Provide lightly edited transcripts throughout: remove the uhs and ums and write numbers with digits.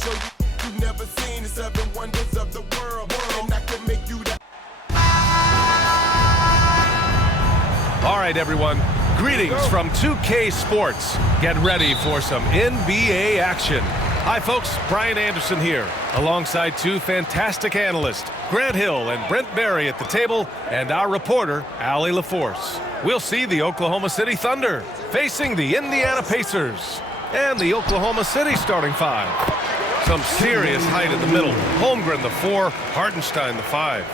show you you've never seen the 7 wonders of the world. And I can make you that. All right, everyone. Greetings from 2K Sports. Get ready for some NBA action. Hi, folks. Brian Anderson here, alongside two fantastic analysts, Grant Hill and Brent Berry at the table, and our reporter, Allie LaForce. We'll see the Oklahoma City Thunder facing the Indiana Pacers and the Oklahoma City starting five. Some serious height in the middle. Holmgren the 4, Hartenstein the 5.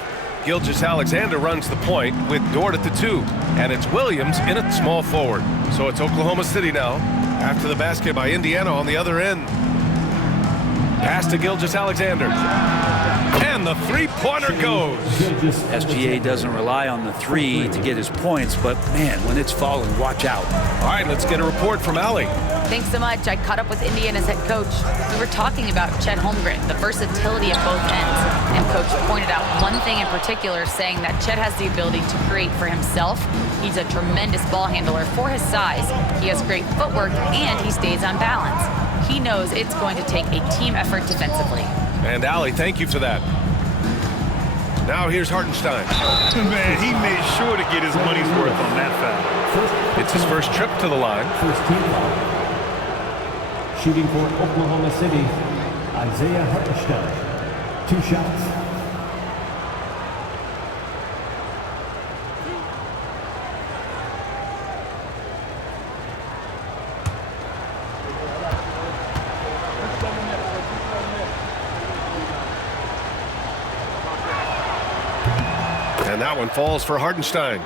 Gilgeous-Alexander runs the point with Dort at the 2, and it's Williams in at small forward. So it's Oklahoma City now, after the basket by Indiana on the other end. Pass to Gilgeous-Alexander. And the three-pointer goes. SGA doesn't rely on the 3 to get his points, but man, when it's falling, watch out. All right, let's get a report from Allie. Thanks so much. I caught up with Indiana's head coach. We were talking about Chet Holmgren, the versatility at both ends. And coach pointed out one thing in particular, saying that Chet has the ability to create for himself. He's a tremendous ball handler for his size. He has great footwork, and he stays on balance. He knows it's going to take a team effort defensively. And Allie, thank you for that. Now here's Hartenstein. Man, he made sure to get his money's worth on that foul. It's his first trip to the line. First team foul. Shooting for Oklahoma City, Isaiah Hartenstein. 2 shots. And that one falls for Hartenstein.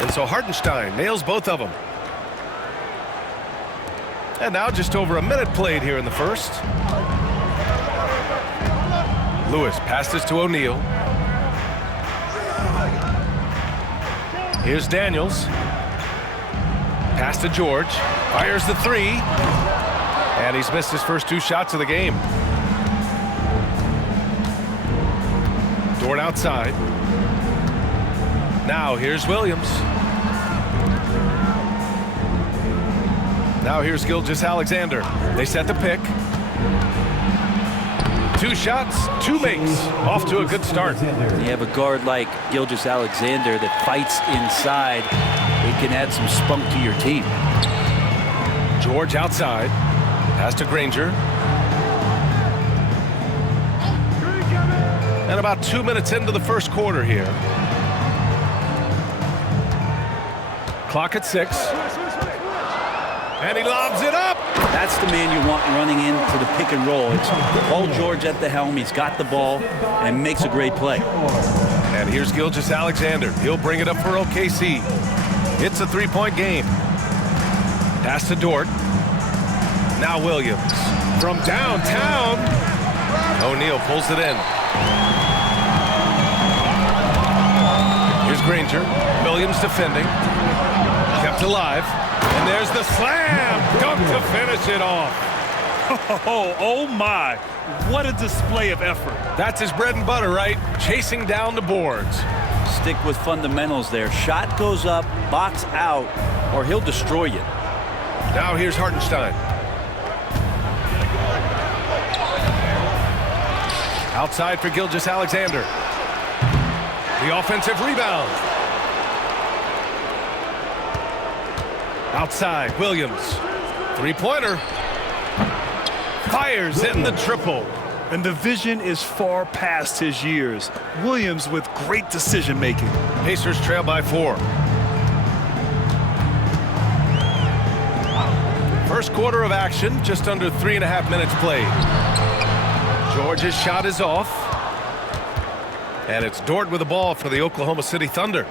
And so Hartenstein nails both of them. And now just over a minute played here in the first. Lewis passes to O'Neal. Here's Daniels. Pass to George. Fires the 3. And he's missed his first 2 shots of the game. Dort outside. Now here's Williams. Now here's Gilgeous-Alexander. They set the pick. 2 shots, 2 makes. Off to a good start. You have a guard like Gilgeous-Alexander that fights inside. It can add some spunk to your team. George outside. Pass to Granger. And about 2 minutes into the first quarter here. Clock at 6. And he lobs it up. That's the man you want running into the pick and roll. It's Paul George at the helm. He's got the ball and makes a great play. And here's Gilgeous-Alexander. He'll bring it up for OKC. It's a 3-point game. Pass to Dort. Now Williams. From downtown. O'Neal pulls it in. Here's Granger. Williams defending. Kept alive. And there's the slam. Dunk to finish it off. Oh my. What a display of effort. That's his bread and butter, right? Chasing down the boards. Stick with fundamentals there. Shot goes up, box out, or he'll destroy you. Now here's Hartenstein. Outside for Gilgeous-Alexander. The offensive rebound. Outside, Williams. 3-pointer. Fires in the triple. And the vision is far past his years. Williams with great decision-making. Pacers trail by 4. First quarter of action, just under 3.5 minutes played. George's shot is off. And it's Dort with the ball for the Oklahoma City Thunder.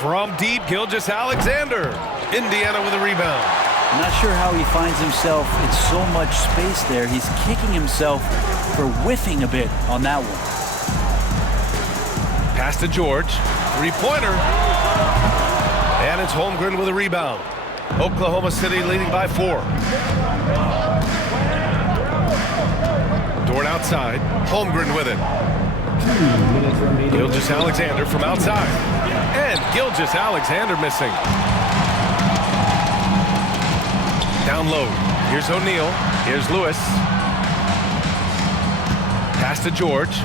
From deep, Gilgeous-Alexander. Indiana with a rebound. I'm not sure how he finds himself in so much space there. He's kicking himself for whiffing a bit on that one. Pass to George. 3-pointer. And it's Holmgren with a rebound. Oklahoma City leading by 4. Dort outside. Holmgren with it. 2 minutes remaining. Gilgeous-Alexander from outside. And Gilgeous-Alexander missing. Down low. Here's O'Neal. Here's Lewis. Pass to George.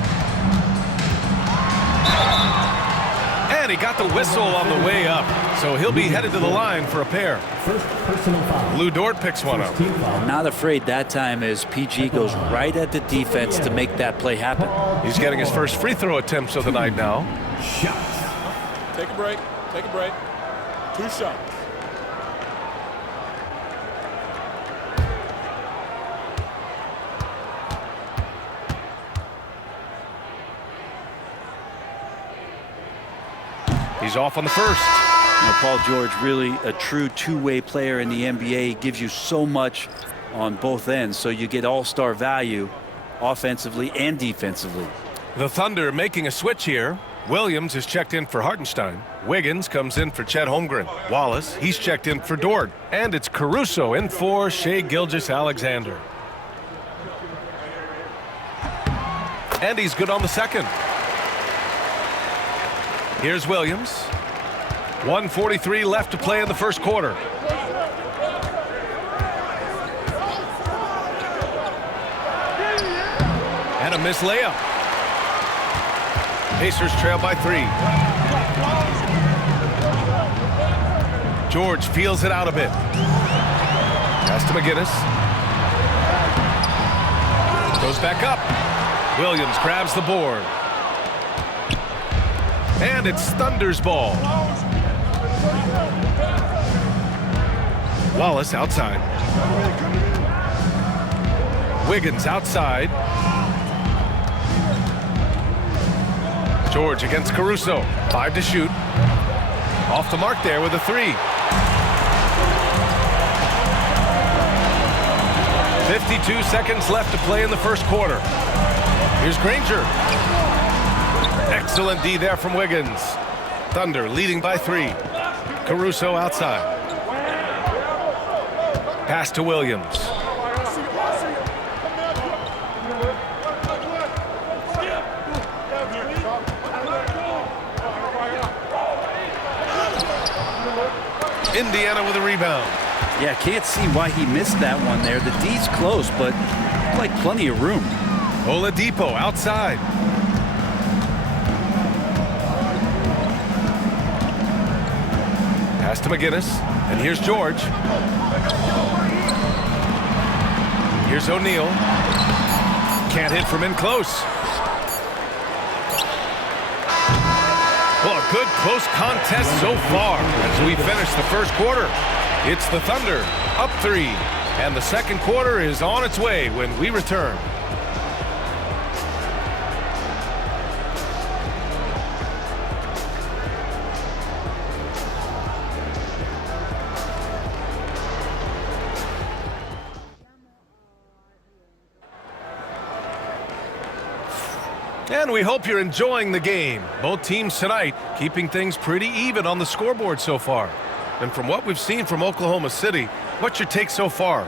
And he got the whistle on the way up. So he'll be headed to the line for a pair. First personal foul. Lou Dort picks one up. Team foul. Not afraid that time as PG goes right at the defense to make that play happen. He's getting his first free throw attempts of the night now. Shots. Take a break. Take a break. 2 shots. He's off on the first. Now, Paul George, really a true two-way player in the NBA. He gives you so much on both ends, so you get all-star value offensively and defensively. The Thunder making a switch here. Williams is checked in for Hartenstein. Wiggins comes in for Chet Holmgren. Wallace, he's checked in for Dort. And it's Caruso in for Shai Gilgeous-Alexander. And he's good on the second. Here's Williams. 1:43 left to play in the first quarter. And a missed layup. Pacers trail by 3. George feels it out a bit. Pass to McGinnis. Goes back up. Williams grabs the board. And it's Thunder's ball. Wallace outside. Wiggins outside. George against Caruso. 5 to shoot. Off the mark there with a 3. 52 seconds left to play in the first quarter. Here's Granger. Excellent D there from Wiggins. Thunder leading by 3. Caruso outside. Pass to Williams. Indiana with a rebound. Yeah, can't see why he missed that one there. The D's close, but like plenty of room. Oladipo outside. Pass to McGinnis. And here's George. Here's O'Neal. Can't hit from in close. Well, a good close contest so far as we finish the first quarter. It's the Thunder up 3. And the second quarter is on its way when we return. And we hope you're enjoying the game. Both teams tonight keeping things pretty even on the scoreboard so far. And from what we've seen from Oklahoma City, what's your take so far?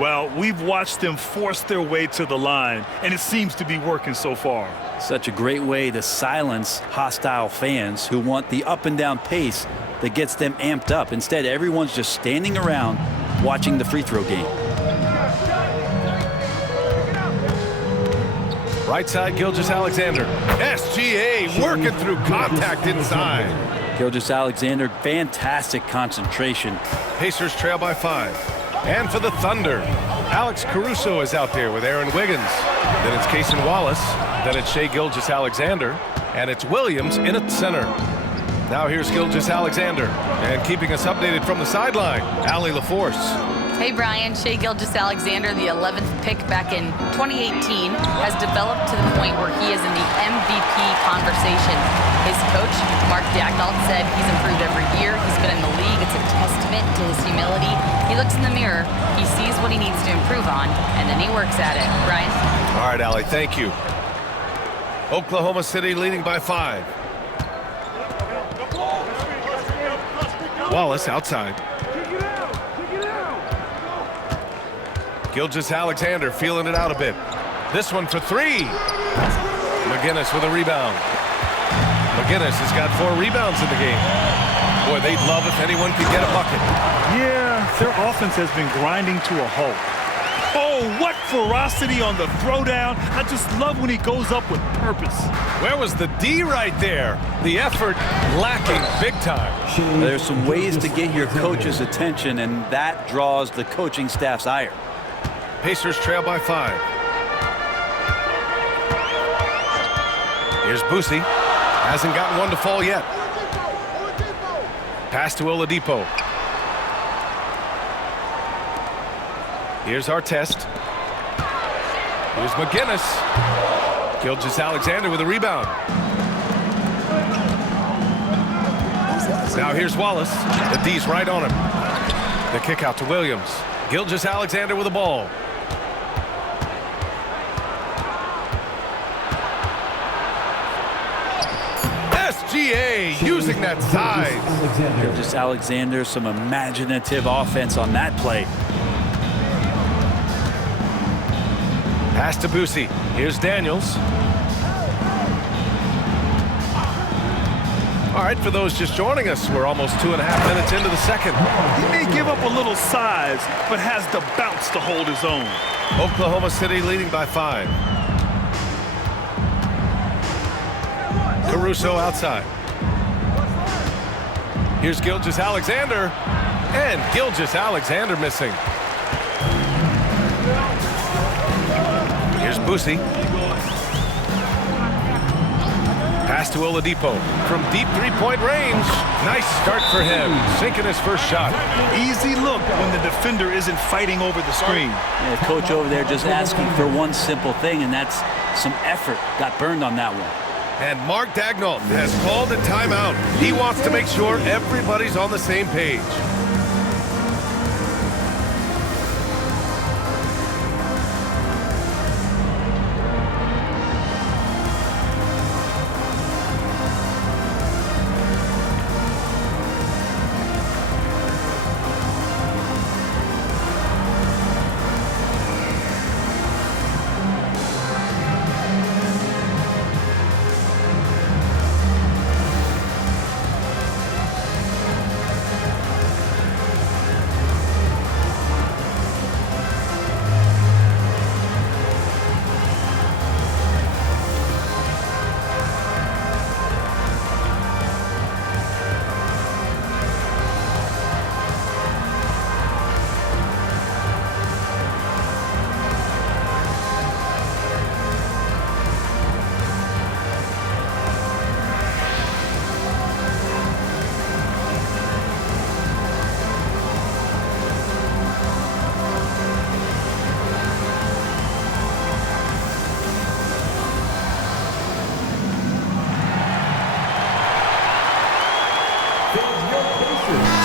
Well, we've watched them force their way to the line, and it seems to be working so far. Such a great way to silence hostile fans who want the up and down pace that gets them amped up. Instead, everyone's just standing around watching the free throw game. Right side, Gilgeous-Alexander. SGA working through contact inside. Gilgeous-Alexander, fantastic concentration. Pacers trail by 5. And for the Thunder, Alex Caruso is out there with Aaron Wiggins. Then it's Cason Wallace. Then it's Shai Gilgeous-Alexander. And it's Williams in at center. Now here's Gilgeous-Alexander. And keeping us updated from the sideline, Allie LaForce. Hey, Brian. Shai Gilgeous-Alexander, the 11th pick back in 2018, has developed to the point where he is in the MVP conversation. His coach, Mark Daigneault, said he's improved every year. He's been in the league. It's a testament to his humility. He looks in the mirror, he sees what he needs to improve on, and then he works at it. Brian? All right, Allie, thank you. Oklahoma City leading by 5. Wallace outside. Gilgeous-Alexander feeling it out a bit. This one for three. McGinnis with a rebound. McGinnis has got 4 rebounds in the game. Boy, they'd love if anyone could get a bucket. Yeah, their offense has been grinding to a halt. Oh, what ferocity on the throwdown. I just love when he goes up with purpose. Where was the D right there? The effort lacking big time. There's some ways to get your coach's attention, and that draws the coaching staff's ire. Pacers trail by 5. Here's Boosie. Hasn't gotten one to fall yet. Pass to Oladipo. Here's Artest. Here's McGinnis. Gilgeous-Alexander with a rebound. Now here's Wallace. The D's right on him. The kick out to Williams. Gilgeous-Alexander with the ball. SGA using that size. Gilgeous-Alexander, some imaginative offense on that play. Pass to Boosie. Here's Daniels. All right, for those just joining us, we're almost 2.5 minutes into the second. He may give up a little size, but has the bounce to hold his own. Oklahoma City leading by 5. Caruso outside. Here's Gilgeous-Alexander. And Gilgeous-Alexander missing. Here's Boosie. Pass to Oladipo from deep three-point range. Nice start for him, sinking his first shot. Easy look when the defender isn't fighting over the screen. Yeah, the coach over there just asking for one simple thing, and that's some effort. Got burned on that one. And Mark Daigneault has called a timeout. He wants to make sure everybody's on the same page.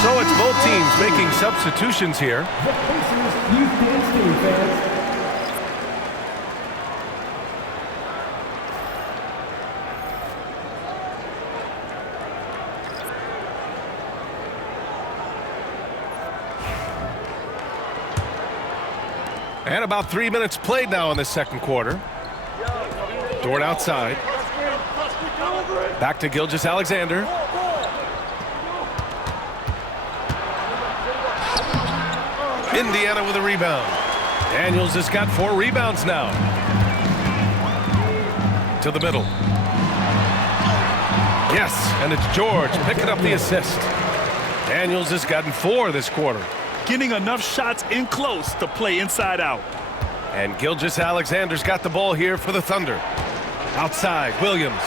So it's both teams making substitutions here. The Pacers Youth Dance Team fans. And about 3 minutes played now in the second quarter. Dort outside. Back to Gilgeous-Alexander. Indiana with a rebound. Daniels has got 4 rebounds now. To the middle. Yes, and it's George picking up the assist. Daniels has gotten 4 this quarter. Getting enough shots in close to play inside out. And Gilgeous-Alexander's got the ball here for the Thunder. Outside, Williams.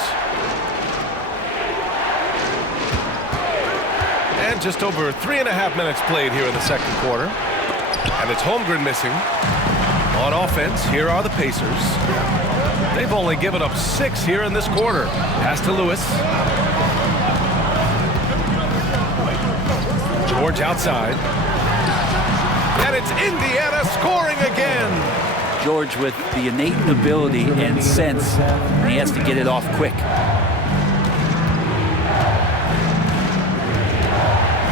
And just over 3.5 minutes played here in the second quarter. And it's Holmgren missing. On offense, here are the Pacers. They've only given up 6 here in this quarter. Pass to Lewis. George outside. And it's Indiana scoring again. George with the innate ability and sense, and he has to get it off quick.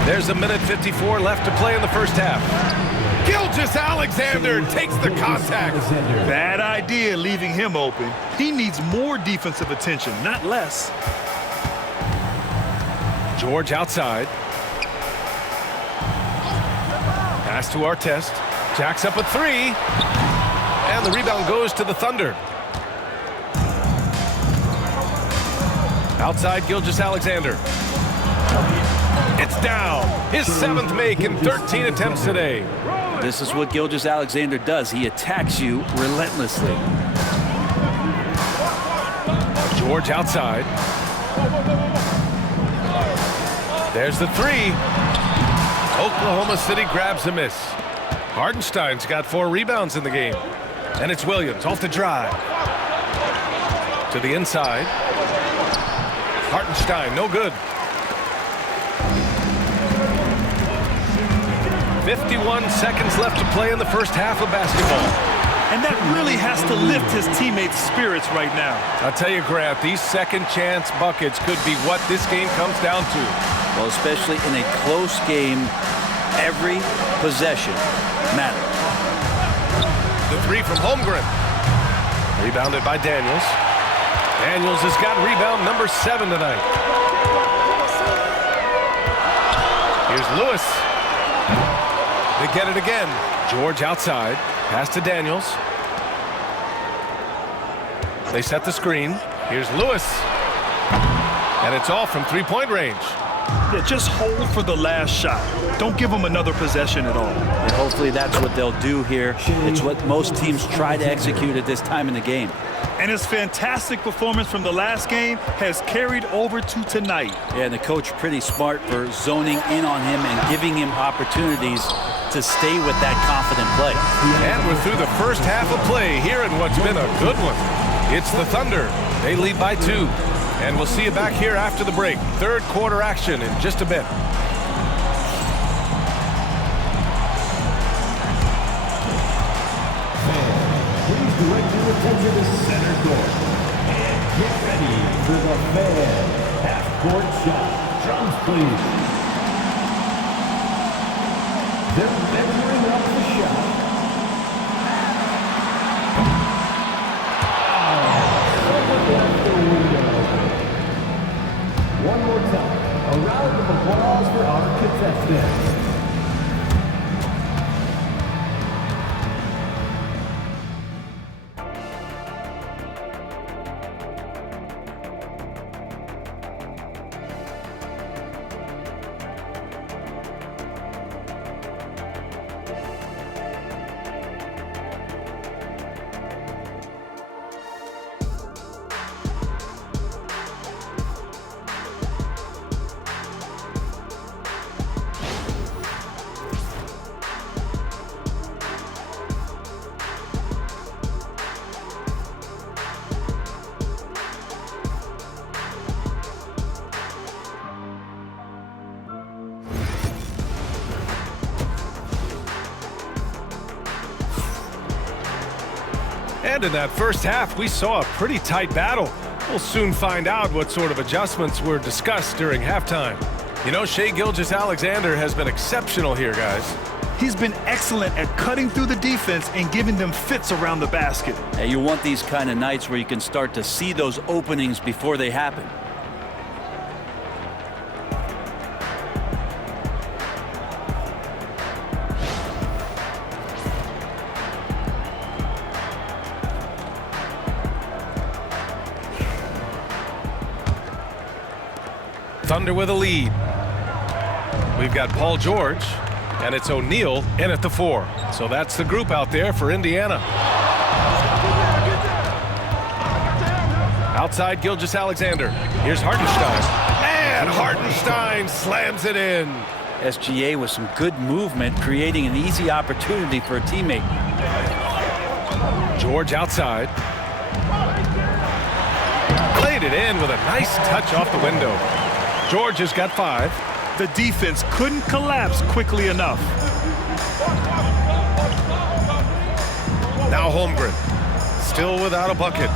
There's a minute 54 left to play in the first half. Gilgeous-Alexander takes the contact. Bad idea leaving him open. He needs more defensive attention, not less. George outside. Pass to Artest. Jacks up a three. And the rebound goes to the Thunder. Outside Gilgeous-Alexander. It's down. His 7th make in 13 attempts today. This is what Gilgeous-Alexander does. He attacks you relentlessly. George outside. There's the three. Oklahoma City grabs a miss. Hartenstein's got 4 rebounds in the game. And it's Williams off the drive. To the inside. Hartenstein, no good. 51 seconds left to play in the first half of basketball. And that really has to lift his teammates' spirits right now. I'll tell you, Grant, these second chance buckets could be what this game comes down to. Well, especially in a close game, every possession matters. The three from Holmgren. Rebounded by Daniels. Daniels has got rebound number 7 tonight. Here's Lewis. They get it again. George outside. Pass to Daniels. They set the screen. Here's Lewis. And it's all from three-point range. Yeah, just hold for the last shot. Don't give them another possession at all. And hopefully that's what they'll do here. It's what most teams try to execute at this time in the game. And his fantastic performance from the last game has carried over to tonight. Yeah, and the coach pretty smart for zoning in on him and giving him opportunities to stay with that confident play. And we're through the first half of play here in what's been a good one. It's the Thunder. They lead by 2. And we'll see you back here after the break. Third quarter action in just a bit. Please direct your attention to center court. And get ready for the Fan half-court shot. Drums, please. They're measuring up the shot. Someone left the window. One more time. A round of applause for our contestants. And in that first half, we saw a pretty tight battle. We'll soon find out what sort of adjustments were discussed during halftime. You know, Shai Gilgeous-Alexander has been exceptional here, guys. He's been excellent at cutting through the defense and giving them fits around the basket. And you want these kind of nights where you can start to see those openings before they happen. Thunder with a lead. We've got Paul George, and it's O'Neal in at the 4. So that's the group out there for Indiana. Outside Gilgeous-Alexander. Here's Hartenstein. And Hartenstein slams it in. SGA with some good movement, creating an easy opportunity for a teammate. George outside. Played it in with a nice touch off the window. George has got 5. The defense couldn't collapse quickly enough. Now Holmgren, still without a bucket.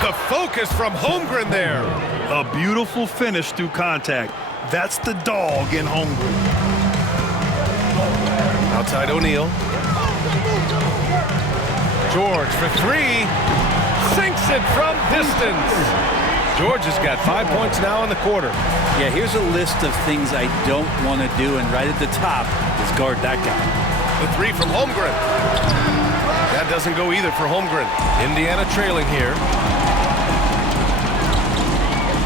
The focus from Holmgren there. A beautiful finish through contact. That's the dog in Holmgren. Outside O'Neal. George for three. Sinks it from distance. George has got 5 points now in the quarter. Yeah, here's a list of things I don't want to do, and right at the top is guard that guy. The three from Holmgren. That doesn't go either for Holmgren. Indiana trailing here.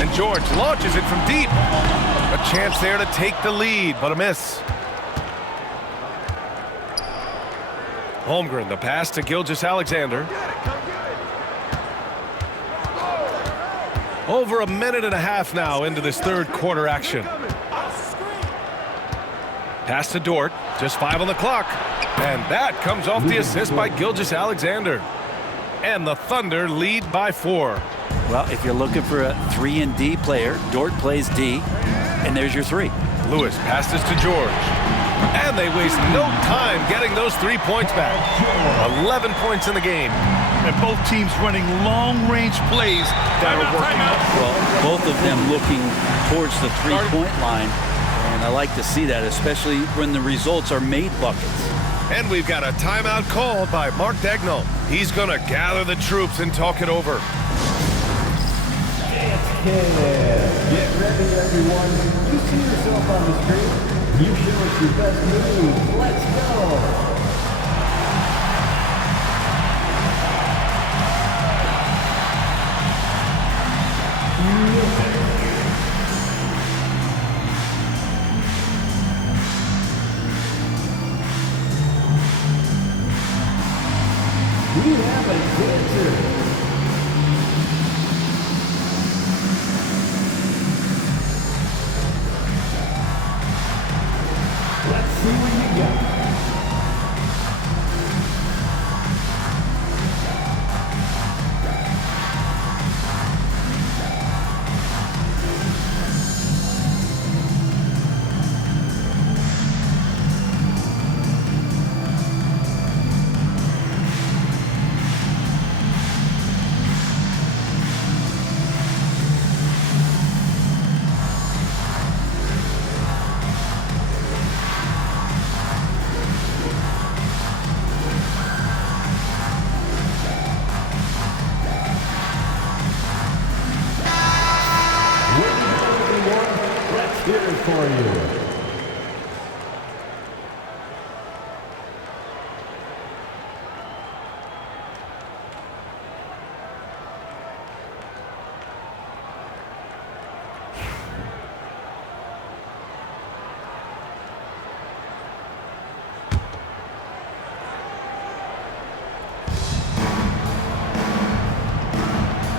And George launches it from deep. A chance there to take the lead, but a miss. Holmgren, the pass to Gilgeous-Alexander. Over a minute and a half now into this third quarter action. Pass to Dort, just 5 on the clock. And that comes off the assist by Gilgeous-Alexander. And the Thunder lead by 4. Well, if you're looking for a 3 and D player, Dort plays D, and there's your 3. Lewis passes to George. And they waste no time getting those 3 points back. 11 points in the game. And both teams running long-range plays that are working. Well, both of them looking towards the three-point line. And I like to see that, especially when the results are made buckets. And we've got a timeout called by Mark Dagnall. He's going to gather the troops and talk it over. Get ready, everyone. You see yourself on the screen. You show us your best move. Let's go. We have a dancer. Let's see what you got. Hear it for you.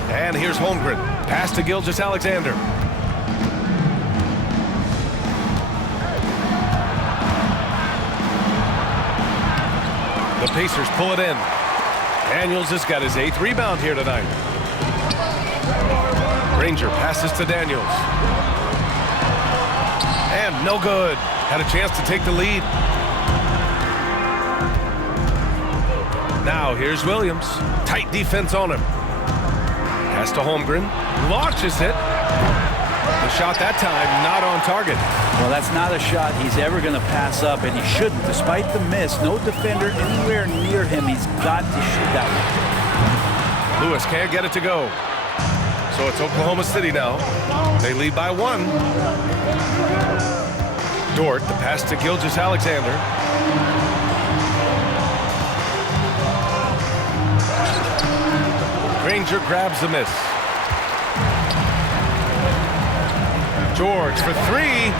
And here's Holmgren. Pass to Gilgeous-Alexander. The Pacers pull it in. Daniels has got his 8th rebound here tonight. Granger passes to Daniels. And no good. Had a chance to take the lead. Now here's Williams. Tight defense on him. Pass to Holmgren. Launches it. The shot that time not on target. Well, that's not a shot he's ever going to pass up, and he shouldn't. Despite the miss, no defender anywhere near him. He's got to shoot that one. Lewis can't get it to go. So it's Oklahoma City now. They lead by 1. Dort, the pass to Gilgeous-Alexander. Granger grabs the miss. George for 3.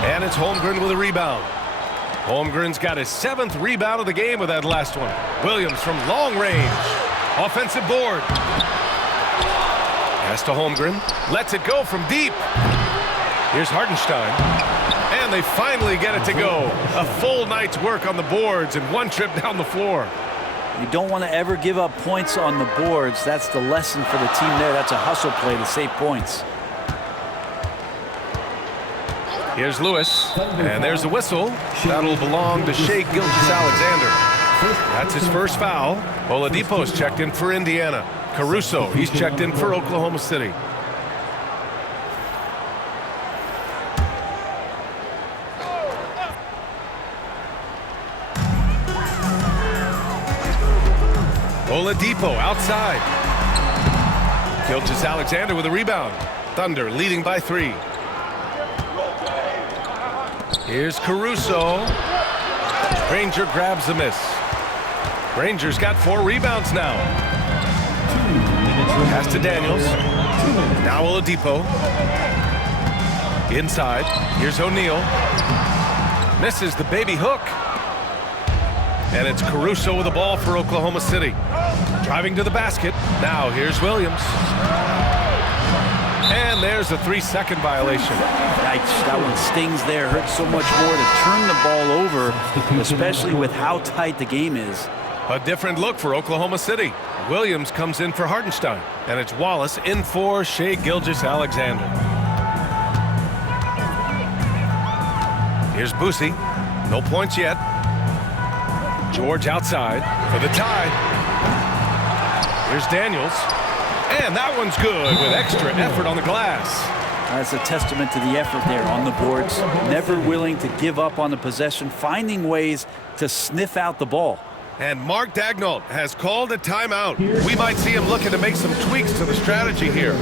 And it's Holmgren with a rebound. Holmgren's got his 7th rebound of the game with that last one. Williams from long range. Offensive board. Pass to Holmgren. Lets it go from deep. Here's Hartenstein. And they finally get it to go. A full night's work on the boards and 1 trip down the floor. You don't want to ever give up points on the boards. That's the lesson for the team there. That's a hustle play to save points. Here's Lewis, and there's a whistle. That'll belong to Shai Gilgeous-Alexander. That's his first foul. Oladipo's checked in for Indiana. Caruso, he's checked in for Oklahoma City. Oladipo outside. Gilgeous-Alexander with a rebound. Thunder leading by 3. Here's Caruso. Granger grabs the miss. Granger's got 4 rebounds now. Pass to Daniels. Now Oladipo. Inside. Here's O'Neal. Misses the baby hook. And it's Caruso with the ball for Oklahoma City. Driving to the basket. Now here's Williams. And there's a 3-second violation. Yikes, that one stings there. Hurts so much more to turn the ball over, especially with how tight the game is. A different look for Oklahoma City. Williams comes in for Hartenstein. And it's Wallace in for Shai Gilgeous-Alexander. Here's Boosie. No points yet. George outside for the tie. Here's Daniels. And that one's good with extra effort on the glass. That's a testament to the effort there on the boards. Never willing to give up on the possession, finding ways to sniff out the ball. And Mark Daigneault has called a timeout. We might see him looking to make some tweaks to the strategy here.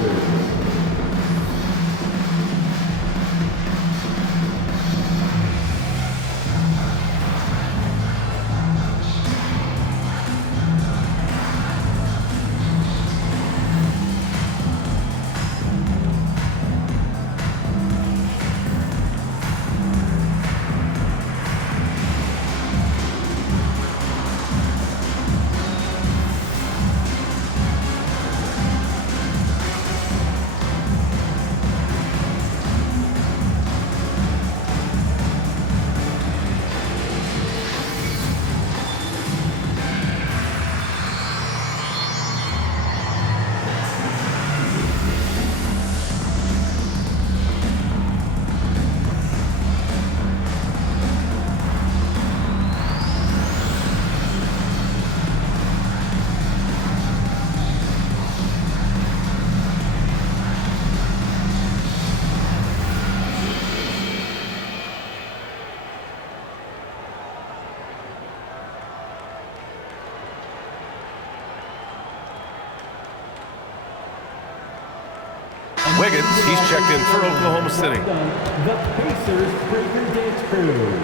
Wiggins, he's checked in for Oklahoma City. The Pacers Breaker Dance Crew.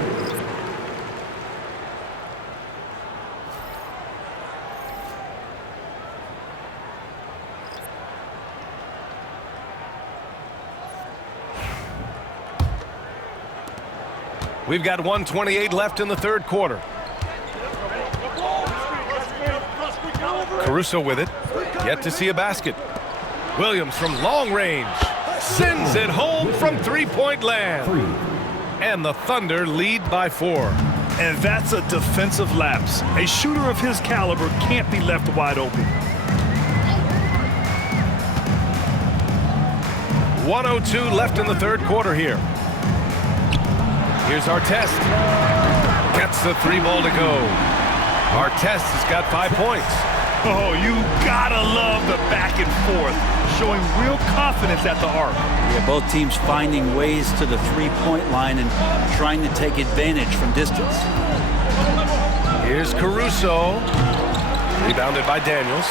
We've got 1:28 left in the third quarter. Caruso with it. Yet to see a basket. Williams from long range. Sends it home from three-point land. And the Thunder lead by 4. And that's a defensive lapse. A shooter of his caliber can't be left wide open. 1:02 left in the third quarter here. Here's Artest. Gets the 3 ball to go. Artest has got 5 points. Oh, you gotta love the back and forth, showing real confidence at the arc. Yeah, both teams finding ways to the 3-point line and trying to take advantage from distance. Here's Caruso. Rebounded by Daniels.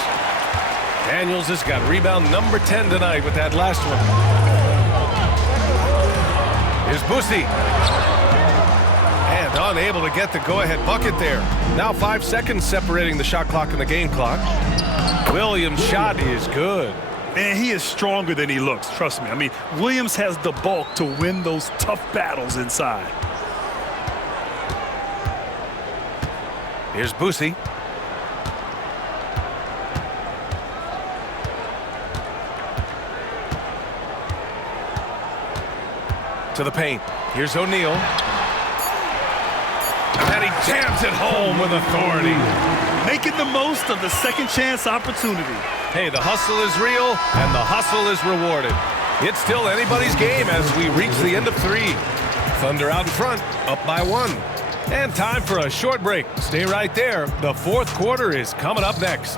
Daniels has got rebound number 10 tonight with that last one. Here's Boosie. And unable to get the go-ahead bucket there. Now 5 seconds separating the shot clock and the game clock. Williams' shot is good. Man, he is stronger than he looks, trust me. I mean, Williams has the bulk to win those tough battles inside. Here's Boosie. To the paint. Here's O'Neal. And he jams it home with authority. Making the most of the second chance opportunity. Hey, the hustle is real, and the hustle is rewarded. It's still anybody's game as we reach the end of 3. Thunder out in front, up by 1. And time for a short break. Stay right there. The fourth quarter is coming up next.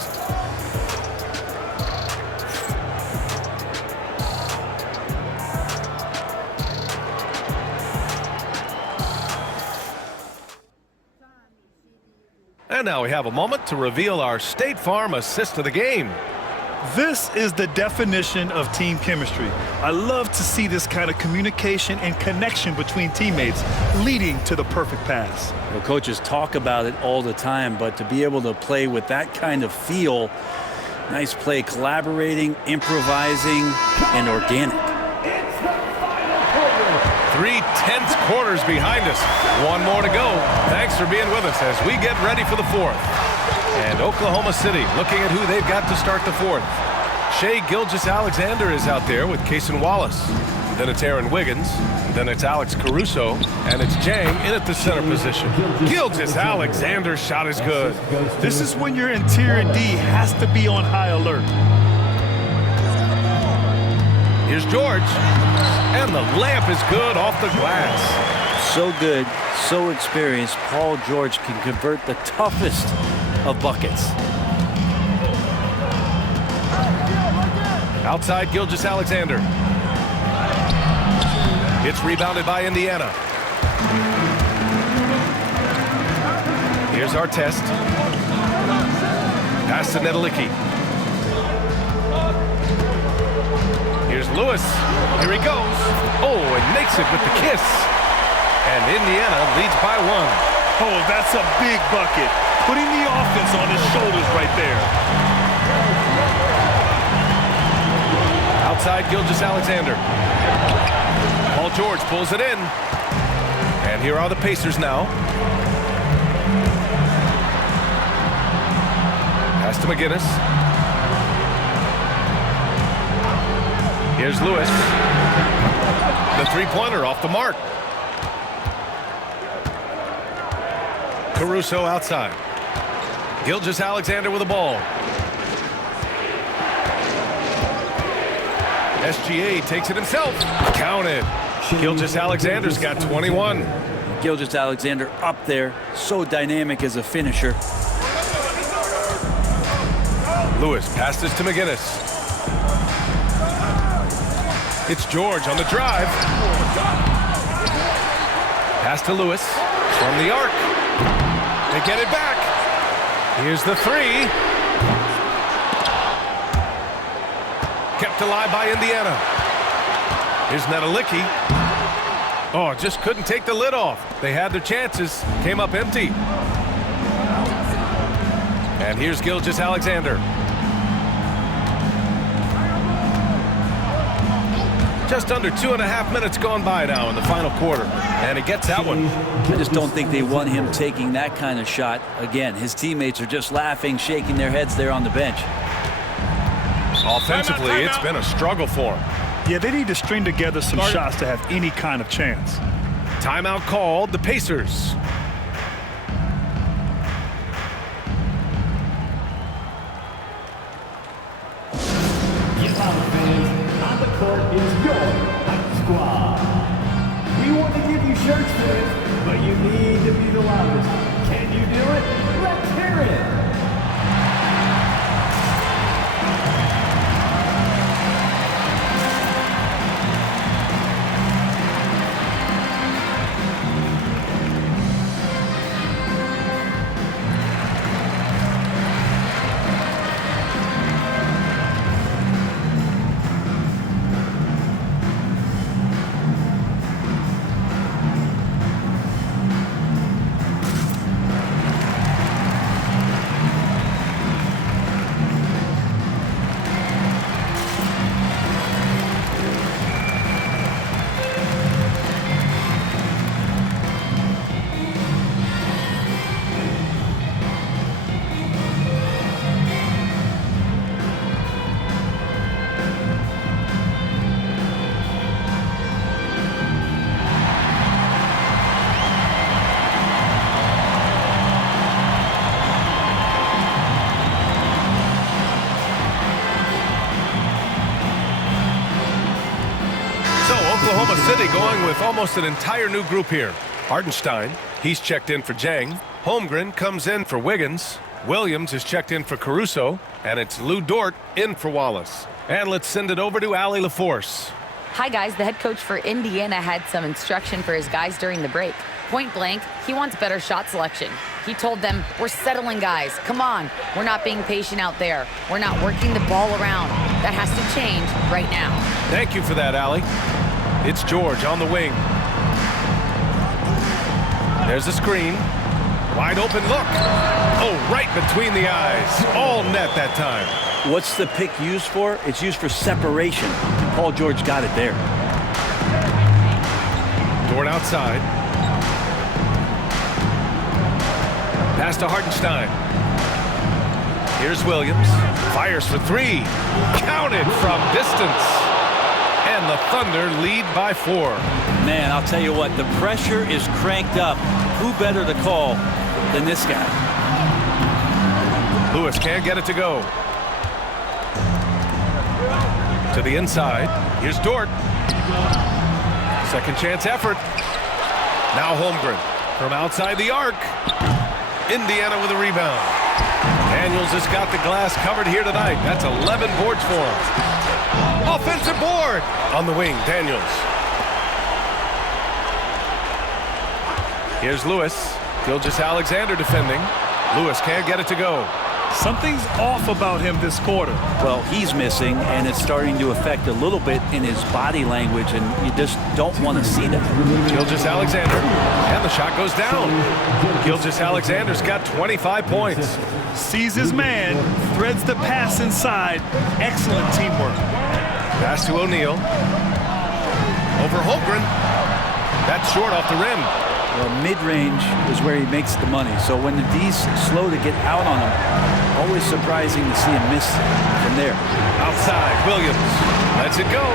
Now we have a moment to reveal our State Farm assist of the game. This is the definition of team chemistry. I love to see this kind of communication and connection between teammates leading to the perfect pass. Well, coaches talk about it all the time, but to be able to play with that kind of feel, nice play, collaborating, improvising, and organic. 3 tense quarters behind us. One more to go. Thanks for being with us as we get ready for the fourth. And Oklahoma City looking at who they've got to start the fourth. Shai Gilgeous-Alexander is out there with Cason Wallace. Then it's Aaron Wiggins. Then it's Alex Caruso. And it's Jang in at the center position. Gilgeous-Alexander's shot is good. This is when your interior D has to be on high alert. Here's George. And the layup is good off the glass. So good, so experienced. Paul George can convert the toughest of buckets. Outside Gilgeous-Alexander. It's rebounded by Indiana. Here's Artest. Pass to Nedelicki. Here's Lewis. Here he goes. Oh, and makes it with the kiss. And Indiana leads by 1. Oh, that's a big bucket. Putting the offense on his shoulders right there. Outside Gilgeous-Alexander. Paul George pulls it in. And here are the Pacers now. Pass to McGinnis. Here's Lewis. The three-pointer off the mark. Caruso outside. Gilgeous-Alexander with the ball. SGA takes it himself. Counted. Gilgeous-Alexander's got 21. Gilgeous-Alexander up there, so dynamic as a finisher. Lewis passes to McGinnis. It's George on the drive. Pass to Lewis from the arc. They get it back. Here's the 3. Kept alive by Indiana. Here's Nedelicki. Oh, just couldn't take the lid off. They had their chances. Came up empty. And here's Gilgeous-Alexander. Just under 2.5 minutes gone by now in the final quarter. And he gets that one. I just don't think they want him taking that kind of shot. Again, his teammates are just laughing, shaking their heads there on the bench. Offensively, it's been a struggle for him. Yeah, they need to string together some shots to have any kind of chance. Timeout called, the Pacers. On the court is your Hype Squad. We want to give you shirts, fans, but you need to be the loudest. Can you do it? Let's hear it. Oklahoma City going with almost an entire new group here. Hartenstein, he's checked in for Jang. Holmgren comes in for Wiggins. Williams is checked in for Caruso. And it's Lou Dort in for Wallace. And let's send it over to Allie LaForce. Hi, guys. The head coach for Indiana had some instruction for his guys during the break. Point blank, he wants better shot selection. He told them, we're settling, guys. Come on. We're not being patient out there. We're not working the ball around. That has to change right now. Thank you for that, Allie. It's George on the wing. There's a screen. Wide open look. Oh, right between the eyes. All net that time. What's the pick used for? It's used for separation. And Paul George got it there. Dort outside. Pass to Hartenstein. Here's Williams. Fires for three. Counted from distance. And the Thunder lead by 4. Man, I'll tell you what, the pressure is cranked up. Who better to call than this guy? Lewis can't get it to go. To the inside. Here's Dort. Second chance effort. Now Holmgren from outside the arc. Indiana with a rebound. Daniels has got the glass covered here tonight. That's 11 boards for him. Offensive board on the wing. Daniels. Here's Lewis. Gilgeous-Alexander defending. Lewis can't get it to go. Something's off about him this quarter. Well, he's missing, and it's starting to affect a little bit in his body language, and you just don't want to see that. Gilgeous-Alexander, and the shot goes down. Gilgeous-Alexander's got 25 points. Sees his man, threads the pass inside. Excellent teamwork. Pass to O'Neal. Over Holmgren. That's short off the rim. Well, mid-range is where he makes the money. So when the D's slow to get out on him, always surprising to see him miss from there. Outside, Williams lets it go.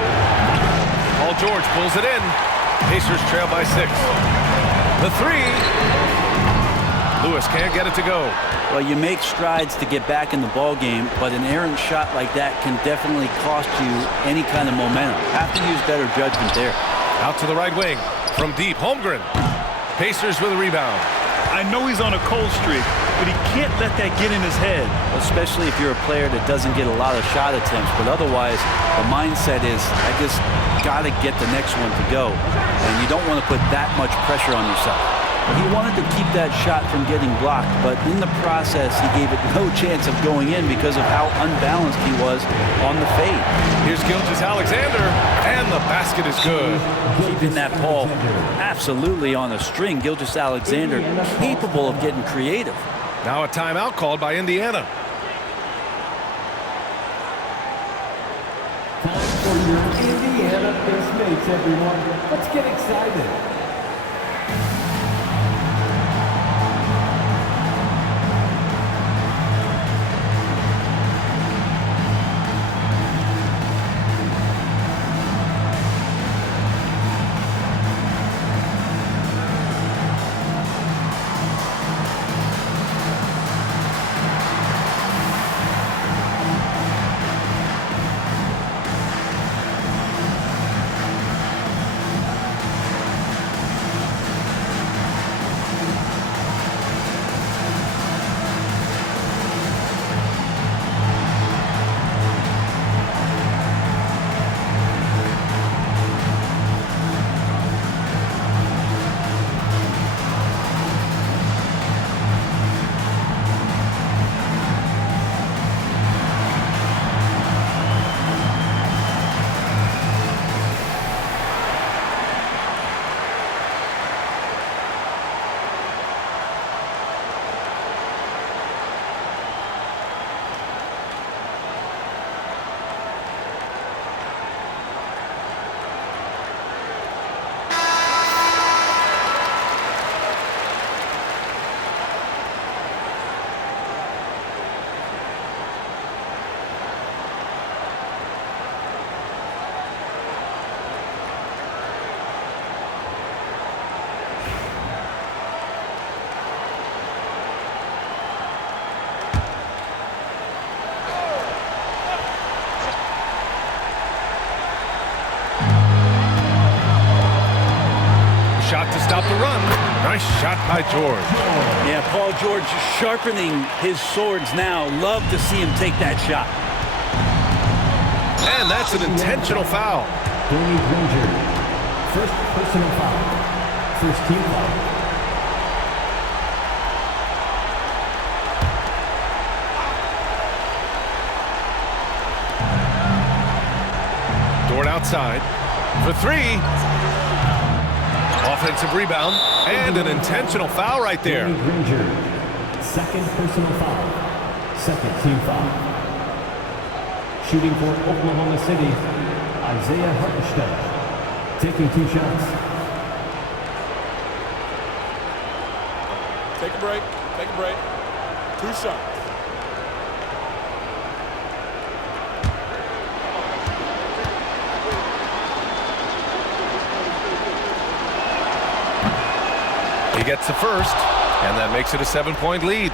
Paul George pulls it in. Pacers trail by 6. The three. Lewis can't get it to go. Well, you make strides to get back in the ball game, but an errant shot like that can definitely cost you any kind of momentum. Have to use better judgment there. Out to the right wing. From deep, Holmgren. Pacers with a rebound. I know he's on a cold streak, but he can't let that get in his head. Especially if you're a player that doesn't get a lot of shot attempts, but otherwise the mindset is, I just got to get the next one to go, and you don't want to put that much pressure on yourself. He wanted to keep that shot from getting blocked, but in the process he gave it no chance of going in because of how unbalanced he was on the fade. Here's Gilgeous-Alexander, and the basket is good. Keeping that ball absolutely on a string. Gilgeous-Alexander capable of getting creative. Now a timeout called by Indiana. Time for your Indiana best mates, everyone. Let's get excited. Shot to stop the run. Nice shot by George. Yeah, Paul George sharpening his swords now. Love to see him take that shot. And that's an intentional foul. Danny Granger, first personal foul. First team foul. Dort outside for three. Offensive rebound and an intentional foul right there. Granger, second personal foul. Second team foul. Shooting for Oklahoma City, Isaiah Hartenstein. Taking 2 shots. Take a break. Take a break. 2 shots. He gets the first, and that makes it a 7-point lead.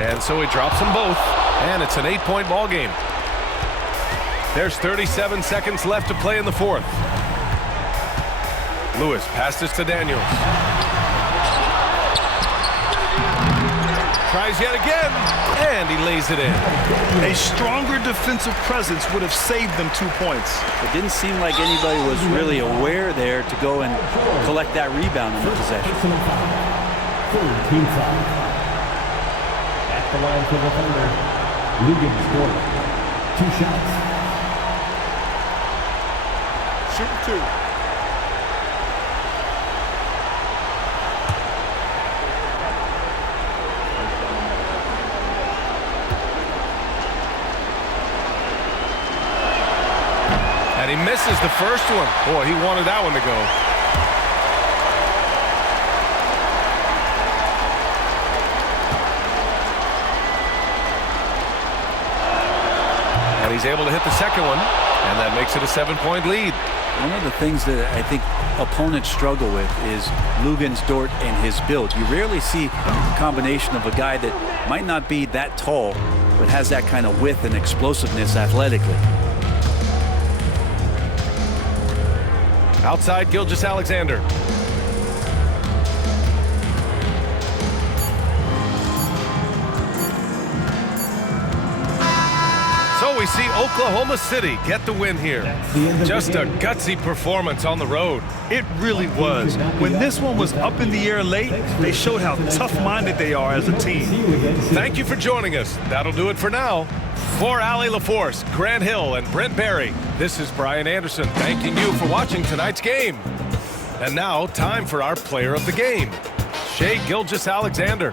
And so he drops them both, and it's an 8-point ball game. There's 37 seconds left to play in the fourth. Lewis passes to Daniels. Tries yet again, and he lays it in. A stronger defensive presence would have saved them 2 points. It didn't seem like anybody was really aware there to go and collect that rebound in the possession. Personal foul. Third team foul. At the line for the Thunder, Lugan's Dort. 2 shots. Shoot 2. And he misses the first one. Boy, he wanted that one to go. And he's able to hit the second one, and that makes it a 7-point lead. One of the things that I think opponents struggle with is Lugan's Dort and his build. You rarely see a combination of a guy that might not be that tall, but has that kind of width and explosiveness athletically. Outside, Gilgeous-Alexander. So we see Oklahoma City get the win here. Just a gutsy performance on the road. It really was. When this one was up in the air late, they showed how tough-minded they are as a team. Thank you for joining us. That'll do it for now. For Allie LaForce, Grant Hill, and Brent Barry, this is Brian Anderson thanking you for watching tonight's game. And now, time for our player of the game, Shai Gilgeous-Alexander.